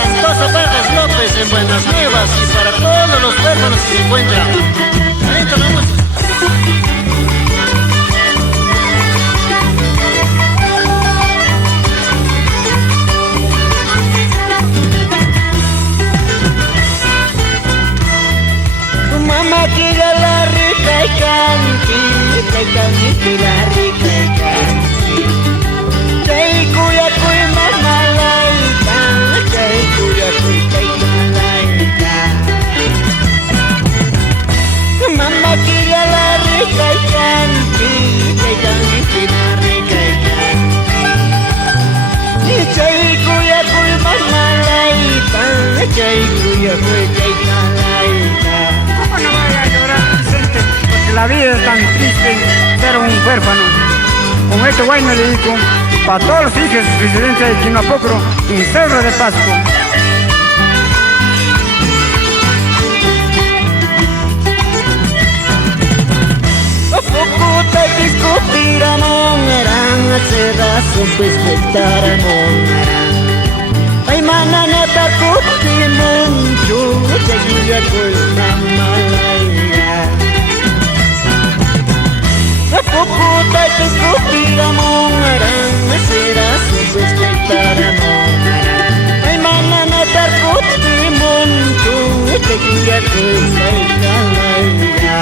Santoso Vargas López en Buenas Nuevas y para todos los huérfanos que se encuentran. Ahorita vamos. Mamá quiere la rica y canti, la rica y canti. Chay cuya cuy mamá laita, chay cuya cuy laita. Mamá quiere la rica y canti, la rica y canti. Chay cuya cuy mamá laita, chay cuya cuy laita. No vaya a llorar, Vicente, porque la vida es tan triste ser un huérfano. Con este guay me dedico para todos los hijos residentes de Quinapocro y Cerro de Pasco. Puta discutir a monarán, hacer razón pues estar a monarán. Ay manana ta kuti munchu, seguía con mamalaya. Puta discutir a monarán, hacer razón pues estar a monarán. Ay manana ta kuti munchu, seguía con mamalaya.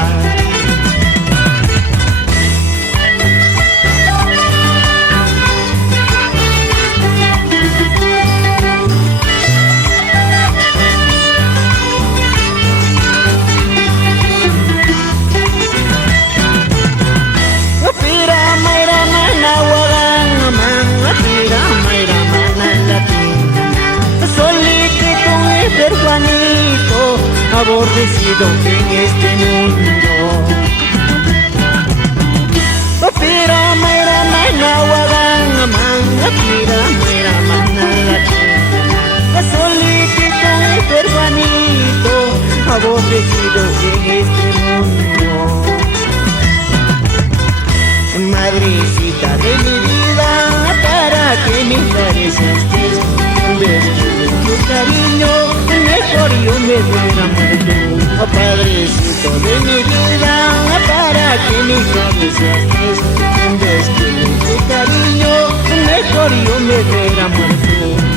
Aborrecido en este mundo. Pira mayra mana wagang amang, pira mayra mana latina. Solito y peruanito, aborrecido en este mundo. Madrecita de mi vida, para que me parezcas un beso de tu cariño, mejor yo me hubiera muerto. Oh padrecito de mi vida, para que me parezcas un beso de tu cariño, mejor yo me hubiera muerto.